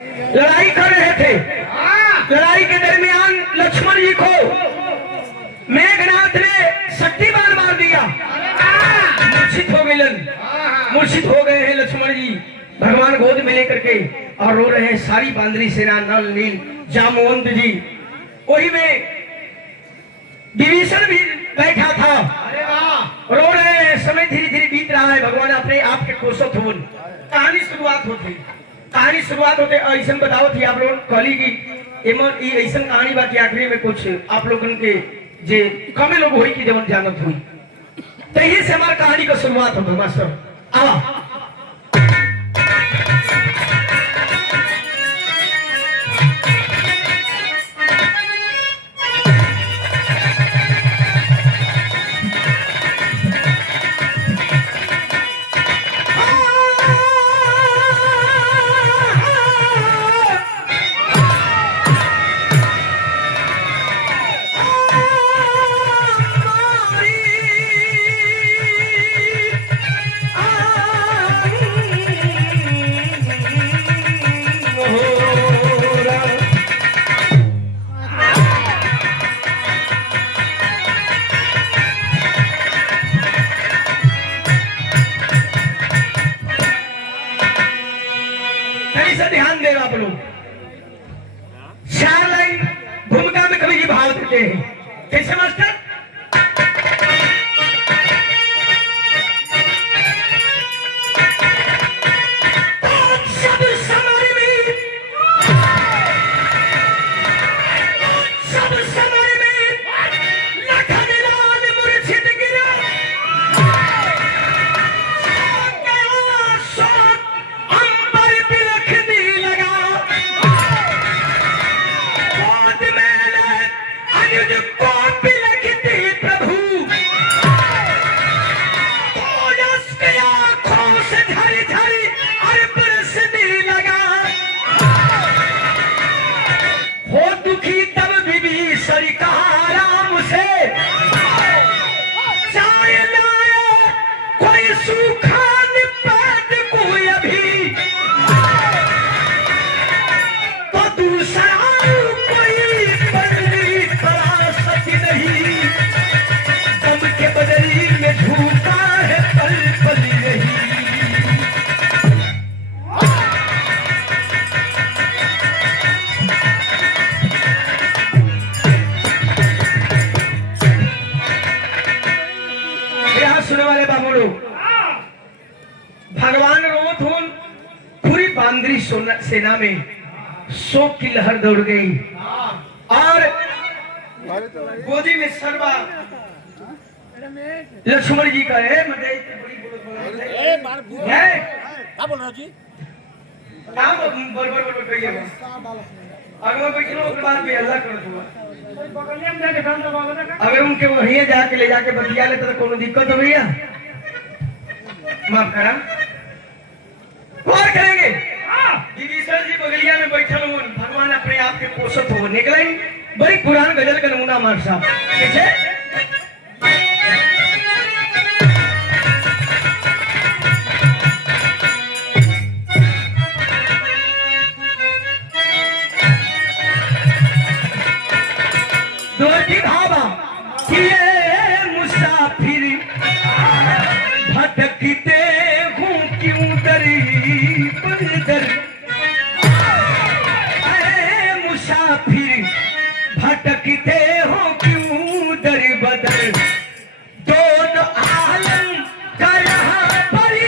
लड़ाई कर रहे थे। लड़ाई के दरमियान लक्ष्मण जी को मेघनाथ ने शक्तिबाण मार दिया। मूर्छित हो गए हैं लक्ष्मण जी। भगवान गोद में लेकर के और रो रहे हैं। सारी बांदरी सेना, नल नील जामवंत जी, वही में विभीषण भी बैठा था, रो रहे हैं। समय धीरे धीरे बीत रहा है। भगवान अपने आप के कोसत हो। कहानी शुरुआत होते ऐसा बताओ थी आप लोग कॉली की ऐसा कहानी बाकी आखिरी में कुछ आप लोगों के जे कमे लोग हुई की जवन जानत हुई, तो यही से हमारी कहानी का शुरुआत होता मास्टर। आवा ध्यान देना आप लोग। 4 लाइन भूमिका में कवि जी भाव देते हैं। कैसे मास्टर? सुने वाले बाबू लोग, भगवान रोत हो पूरी बांदरी सेना में शोक की लहर दौड़ गई और गोदी में सर्वा लक्ष्मण जी का है। अगर उनके वहीं जाके ले जाके बतिया ले तो कोनो दिक्कत हो भैया? माफ करा, और करेंगे। विभीषण जी बगलिया में बैठल हो, भगवान अपने आप के पोषक हो। निकले बड़ी पुरान गजल का नमूना मार साहब। कैसे? मुसाफिर भटकते हूँ क्यों दरी पर दर, मुसाफिर भटकते हो क्यों दर बदर, दोनों आलम का यहाँ बड़ी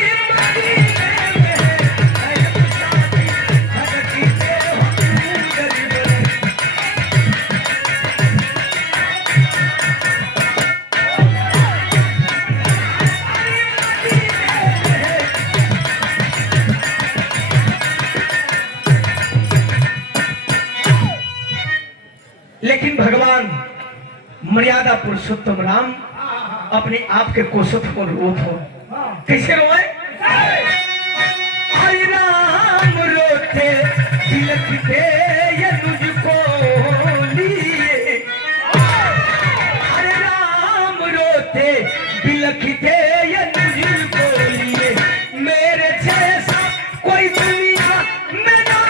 लेकिन भगवान मर्यादा पुरुषोत्तम राम अपने आप के कोसत हो, रोत हो। कैसे रोए? हरि राम रोते बिलखते ये तुझको लिए, हरि राम रोते बिलखते ये तुझको लिए, मेरे जैसा कोई दुनिया में ना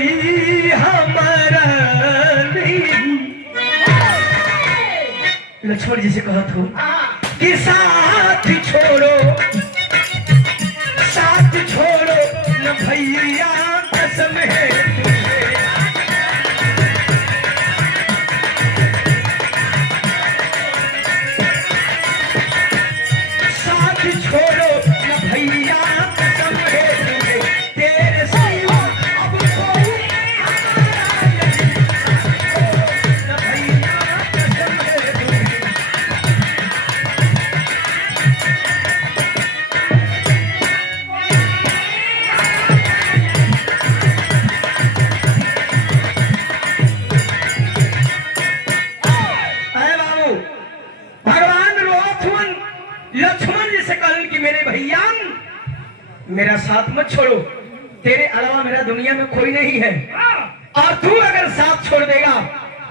कोई हमारा नहीं। लक्ष्मण जी से कहत हो कि साथ छोड़ो, साथ छोड़ो न भैया, कसम है तुम्हें। साथ छोड़ो न भैया, कसम है तुम्हें, तेरे सिवा अब कोई हमारा नहीं। न भैया, कसम है तुम्हें। अरे बाबू, भगवान रोथुन लक्ष्मण जी से कहलन कि मेरे भैया मेरा साथ मत छोड़ो, तेरे अलावा मेरा दुनिया में कोई नहीं है, और तू अगर साथ छोड़ देगा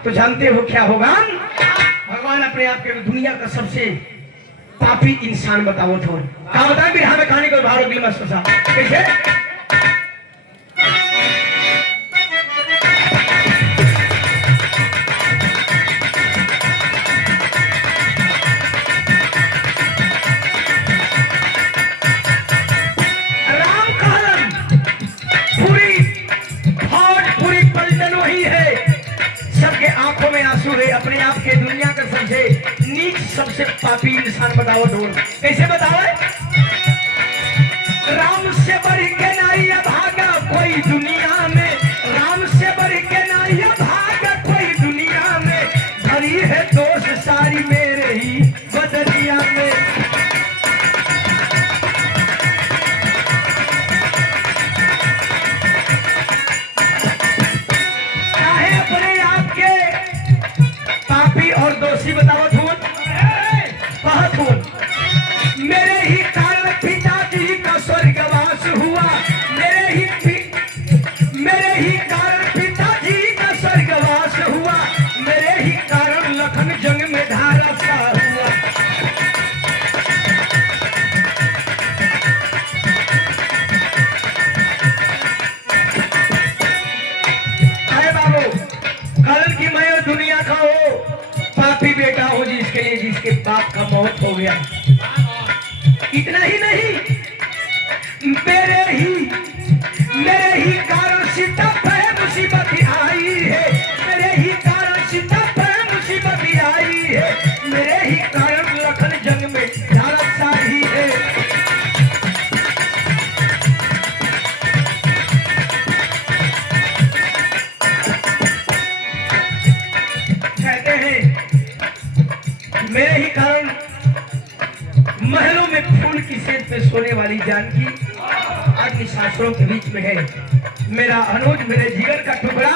तो जानते हो क्या होगा। भगवान अपने आप के दुनिया का सबसे पापी इंसान बताओ तो क्या बताए बिरहा में कहानी को भाव अगली मस्त सा कैसे। अपने आप के दुनिया का सबसे नीच सबसे पापी इंसान बताओ ढोल कैसे बताओ। राम से बढ़ के नाई भागा कोई दुनिया में, राम से बढ़ के नाई भागा कोई दुनिया में, धरी है दोष सारी मेरे ही बदलिया में। चाहे अपने आप के पापी और दोषी बताओ धूल बहुत धूल। मेरे ही कारण पिताजी का स्वर्गवास हुआ, मेरे ही कारण पिताजी का स्वर्गवास हुआ, मेरे ही कारण लखन जंग में धारासा हुआ। अरे बाबू, कल की मैं दुनिया का हो पापी बेटा हो जिसके लिए जिसके बाप का मौत हो गया। इतना ही नहीं, मेरे ही कारण सीता पर मुसीबत आई है, मेरे ही कारण सीता पर मुसीबत आई है, मेरे ही कारण लखन जंग में धाराशाही है। कहते हैं मेरे ही कारण महलों में फूल की सेज पे सोने वाली जानकी आदमी शास्त्रों के बीच में है। मेरा अनुज मेरे जिगर का टुकड़ा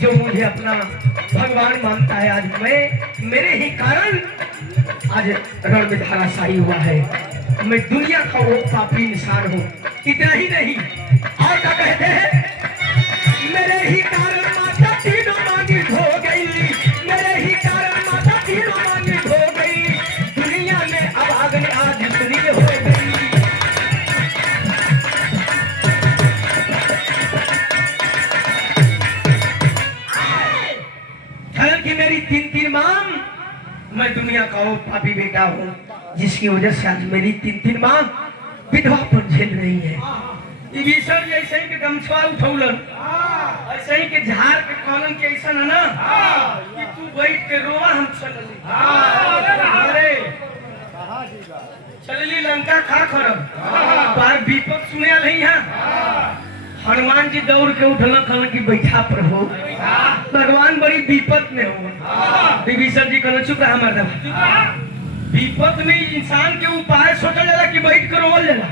जो मुझे अपना भगवान मानता है, आज मैं मेरे ही कारण आज रण में धाराशाही हुआ है। मैं दुनिया का वो पापी इंसान हूँ। इतना ही नहीं, और क्या कहते हैं, मेरे ही कारण माता तीनों मांगी धो गई, मेरे ही कारण माता तीनों मांगी धो गई, दुनिया में अभागन आज सुनी हो गई। की मेरी तीन मां, मैं दुनिया का वो पापी बेटा हूँ जिसकी वजह से आज मेरी तीन मां विधवा पर झेल रही है। विभीषण जैसे ही के गमछवा उठौलन, ऐसे ही के झाड़ के कॉलन के ऐसा ना कि तू बैठ के रोवा, हम चलली लंका खा खरब बार विपद सुने नहीं है। हनुमान जी दौड़ के उठल खन की बैठा पर हो, भगवान बड़ी विपद में हो। विभीषण जी कहना चुप रहा हमारा, विपद में इंसान के उपाय सोचा जाला कि बैठ कर रोल जाला,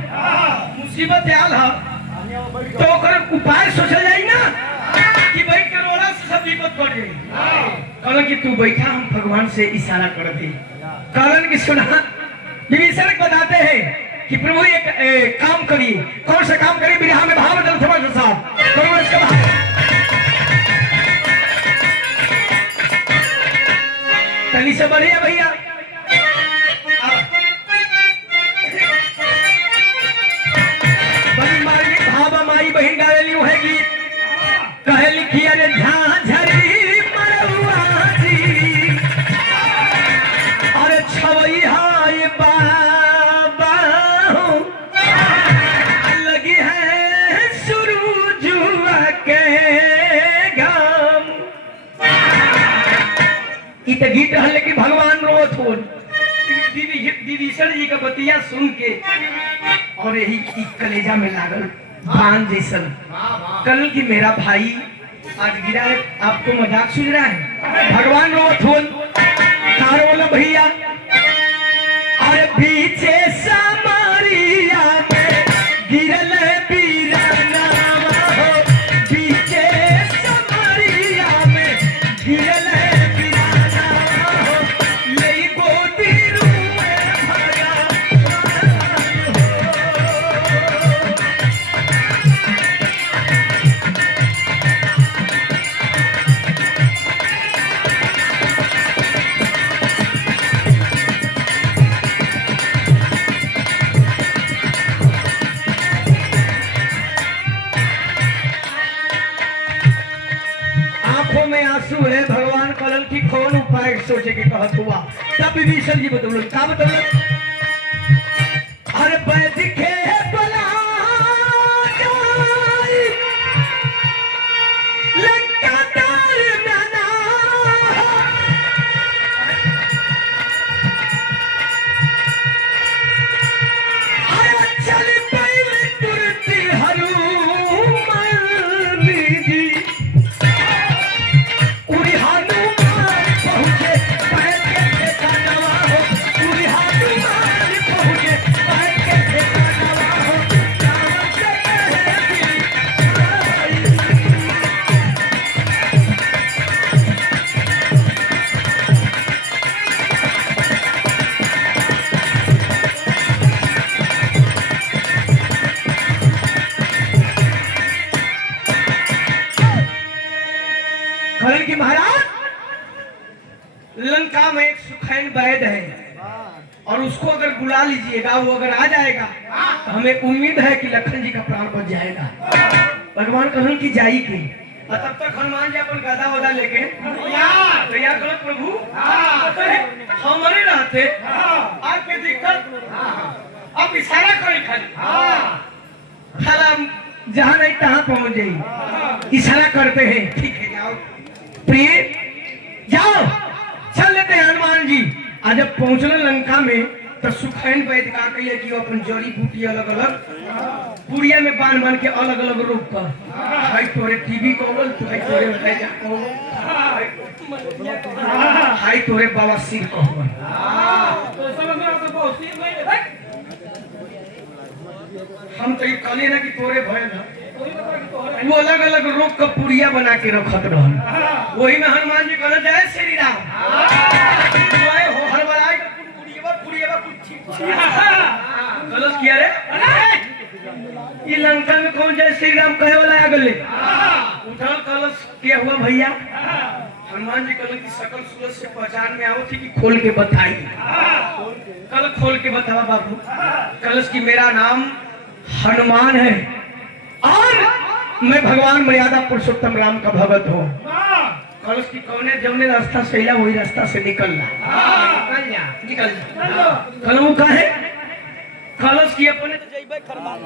मुसीबत आयल है तो उपाय सोचा जाए ना कि बैठ कर रोला से सब विपद पड़ जाए। कहना कि तू बैठा, हम भगवान से इशारा कर दे। कारण की सुना, विभीषण बताते हैं कि प्रभु एक काम करिए। कौन सा काम करिए? बिरहा में भाव बदल समझ साहब तनी से बढ़िया भैया। भाव माई बहन गावेली है गीत कहे लिखी अरे झांझरी मरवा जी अरे छवैया बाबा लगी है सुरुजुआ के गाम। ई तो गीत है लेकिन भगवान रोत हो विभीषण जी का बतिया सुन के और यही कलेजा में लागल बाण जैसन कल की मेरा भाई आज गिरा है, आपको मजाक सुझ रहा है। भगवान रोत हो कार बोला भैया अरे पीछे समारिया में गिरल बीराना हो, पीछे समारिया में गिरल है। भगवान कलम की कौन उपाय सोचे के कहत हुआ तब विभीषण जी बतौल का बतौल अरे बैठ के बला लंका तार नाना अरे चल पहले तुरती हनुमान जी कि महाराज लंका में एक सुखैन वैद है और उसको अगर बुला लीजिएगा वो अगर आ जाएगा तो हमें उम्मीद है कि लखन जी का प्राण बच जाएगा। भगवान कहन की जाई की तब तक हनुमान जी अपन गदा वदा लेके तैयार करो प्रभु हमारे रहते आपके दिक्कत आप इशारा करें खाली जहाँ नहीं तहाँ पहुंच जाइए इशारा करते हैं ठीक है जाओ प्रिय जाओ चल लेते हैं हनुमान जी। आज जब पहुंचने लंका में तो सुखैन वैद्य का कहिए कि अपन जड़ी बूटी अलग अलग पुड़िया में बांध बांध के अलग अलग रूप का हाई तोरे टीवी को बोल तो हाई तोरे भैया को हाई तोरे बाबा सिर को हम तो कले ना कि तोरे भय ना वो अलग अलग रोग का पुड़िया बना के रखत रहन वही में हनुमान जी कहना जय श्री राम हो हरबराय पुड़िया गलत किया रे ये लंका में कौन जय श्री राम कहे वाला आ गले उठल कलश क्या हुआ भैया हनुमान जी कहले कि सकल सूरज से पहचान में आओ थी कि खोल के बताई कल खोल के बतावा बाबू कलश की मेरा नाम हनुमान है और मैं भगवान मर्यादा पुरुषोत्तम राम का भगत हूँ। कलश की कौने जमने रास्ता सहीला वही रास्ता से निकलना निकल कलम का है कलश की अपने तो जइबे करवा